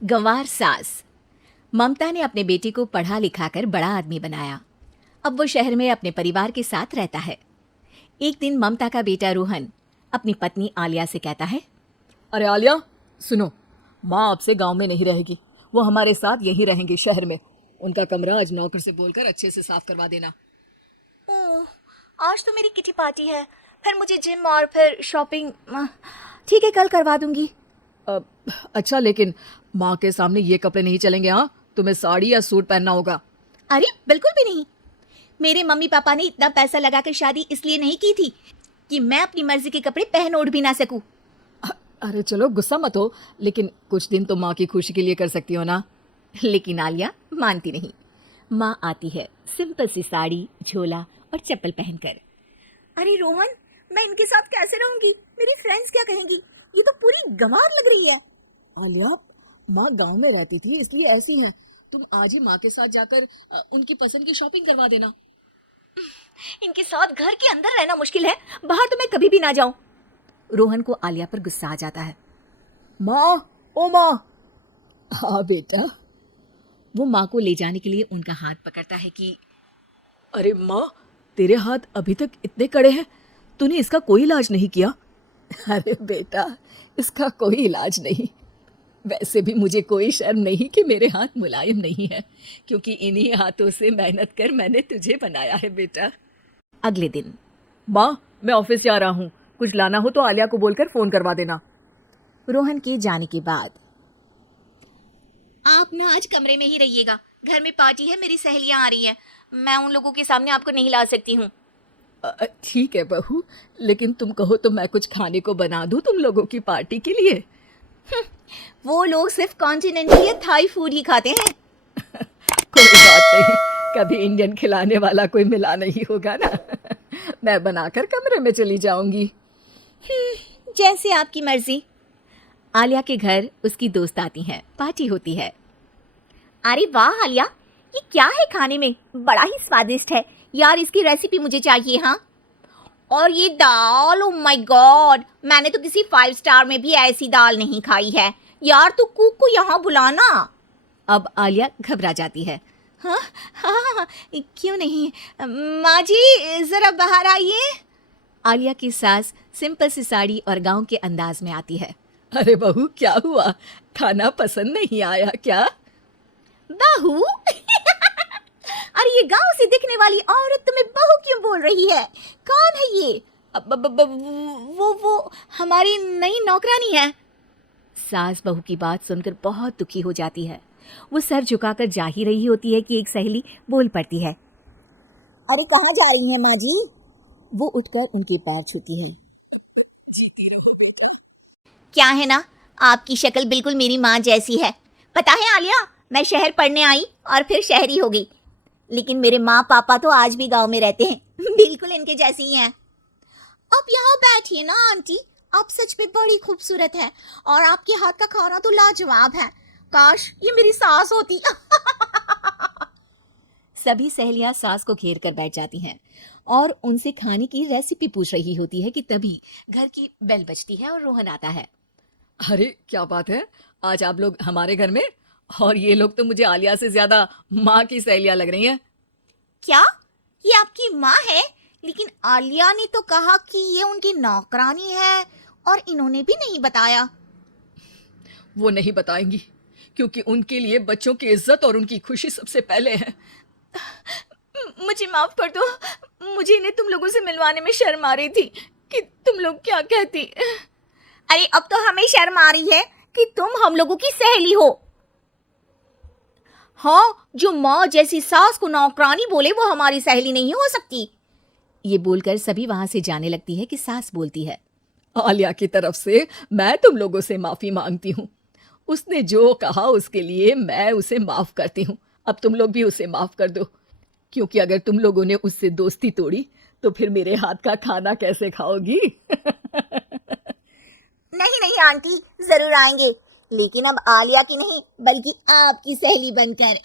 गंवार सास। ममता ने अपने बेटे को पढ़ा लिखाकर बड़ा आदमी बनाया। अब वो शहर में अपने परिवार के साथ रहता है। एक दिन ममता का बेटा रोहन अपनी पत्नी आलिया से कहता है, अरे आलिया, सुनो, माँ अब से गांव में नहीं रहेगी, वो हमारे साथ यहीं रहेंगे शहर में। उनका कमरा आज नौकर से बोलकर अच्छे से साफ करवा देना। आज तो मेरी किटी पार्टी है, फिर मुझे जिम और फिर शॉपिंग। ठीक है, कल करवा दूंगी। अच्छा, लेकिन माँ के सामने ये कपड़े नहीं चलेंगे। हाँ, तुम्हें साड़ी या सूट पहनना होगा। अरे बिल्कुल भी नहीं। मेरे मम्मी पापा ने इतना पैसा लगाकर शादी इसलिए नहीं की थी कि मैं अपनी मर्जी के कपड़े पहन ओढ़ भी ना सकूं। अरे चलो, गुस्सा मत हो, लेकिन कुछ दिन तो माँ की खुशी के लिए कर सकती हो ना। लेकिन आलिया मानती नहीं। माँ आती है सिंपल सी साड़ी, झोला और चप्पल पहनकर। अरे रोहन, मैं इनके साथ कैसे रहूंगी? मेरी फ्रेंड्स क्या कहेंगी? ये तो पूरी गंवार लग रही है। आलिया, माँ गांव में रहती थी इसलिए ऐसी हैं। तुम आज ही माँ के साथ जाकर उनकी पसंद की शॉपिंग करवा देना। इनके साथ घर के अंदर रहना मुश्किल है, बाहर तो मैं कभी भी ना जाऊं। रोहन को आलिया पर गुस्सा आ जाता है। माँ, ओ माँ। हाँ बेटा। वो माँ को ले जाने के लिए उनका हाथ पकड़ता है कि अरे माँ, तेरे हाथ अभी तक इतने कड़े हैं, तूने इसका कोई इलाज नहीं किया? अरे बेटा, इसका कोई इलाज नहीं। वैसे भी मुझे कोई शर्म नहीं कि मेरे हाथ मुलायम नहीं है, क्योंकि इन्हीं हाथों से मेहनत कर मैंने तुझे बनाया है बेटा। अगले दिन। माँ, मैं ऑफिस जा रहा हूँ, कुछ लाना हो तो आलिया को बोलकर फोन करवा देना। रोहन के जाने के बाद, आप ना आज कमरे में ही रहिएगा, घर में पार्टी है, मेरी सहेलियां आ रही हैं, मैं उन लोगों के सामने आपको नहीं ला सकती हूँ। ठीक है बहू, लेकिन तुम कहो तो मैं कुछ खाने को बना दूँ तुम लोगों की पार्टी के लिए। वो लोग सिर्फ कॉन्टिनेंटल या थाई फूड ही खाते हैं। कोई बात नहीं, कभी इंडियन खिलाने वाला कोई मिला नहीं होगा ना। मैं बनाकर कमरे में चली जाऊंगी। जैसे आपकी मर्जी। आलिया के घर उसकी दोस्त आती हैं, पार्टी होती है। अरे वाह आलिया, ये क्या है खाने में? बड़ा ही स्वादिष्ट है यार, इसकी रेसिपी मुझे चाहिए। हाँ, और ये दाल, ओ माय गॉड, मैंने तो किसी 5 स्टार में भी ऐसी दाल नहीं खाई है यार, तू कुक को यहाँ बुलाना। अब आलिया घबरा जाती है। हाँ हाँ, क्यों नहीं, माँ जी जरा बाहर आइए। आलिया की सास सिंपल सी साड़ी और गांव के अंदाज में आती है। अरे बहू, क्या हुआ? खाना पसंद नहीं आया क्या? बहू? अरे ये गांव से दिखने वाली औरत तुम्हें बहू क्यों बोल रही है? कौन है ये? वो हमारी नई नौकरानी है। सास बहू की बात सुनकर बहुत दुखी हो जाती है। वो सर झुकाकर जा ही रही होती है कि एक सहेली बोल पड़ती है। अरे कहाँ जा रही हैं माँ जी? वो उठकर उनके पैर छूती है। क्या है ना, आपकी शक्ल बिल्कुल मेरी माँ जैसी है। पता है आलिया, मैं शहर पढ़ने आई और फिर शहरी हो गई, लेकिन मेरे माँ पापा तो आज भी गांव में रहते हैं, बिल्कुल इनके जैसे ही हैं। आप यहाँ बैठिए ना आंटी, आप सच में बड़ी खूबसूरत है और आपके हाथ का खाना तो लाजवाब है। काश ये मेरी सास होती। सभी सहेलियां सास को घेर कर बैठ जाती हैं और उनसे खाने की रेसिपी पूछ रही होती है कि तभी घर की बेल बजती है और रोहन आता है। अरे क्या बात है, आज आप लोग हमारे घर में? और ये लोग तो मुझे आलिया से ज्यादा माँ की सहेलियां लग रही हैं। क्या ये आपकी माँ है? लेकिन आलिया ने तो कहा कि ये उनकी नौकरानी है और इन्होंने भी नहीं बताया। वो नहीं बताएंगी, क्योंकि उनके लिए बच्चों की इज्जत और उनकी खुशी सबसे पहले है। मुझे माफ कर दो, मुझे इन्हें तुम लोगों से मिलवाने में शर्म आ रही थी कि तुम लोग क्या कहती। अरे अब तो हमें शर्म आ रही है कि तुम हम लोगों की सहेली हो। हाँ, जो माँ जैसी सास को नौकरानी बोले वो हमारी सहेली नहीं हो सकती। ये बोलकर सभी वहां से जाने लगती है कि सास बोलती है। आलिया की तरफ से मैं तुम लोगों से माफी मांगती हूँ। उसने जो कहा उसके लिए मैं उसे माफ करती हूँ। अब तुम लोग भी उसे माफ कर दो, क्योंकि अगर तुम लोगों ने उससे दोस्ती तोड़ी तो फिर मेरे हाथ का खाना कैसे खाओगी? नहीं नहीं आंटी, जरूर आएंगे, लेकिन अब आलिया की नहीं बल्कि आपकी सहेली बनकर।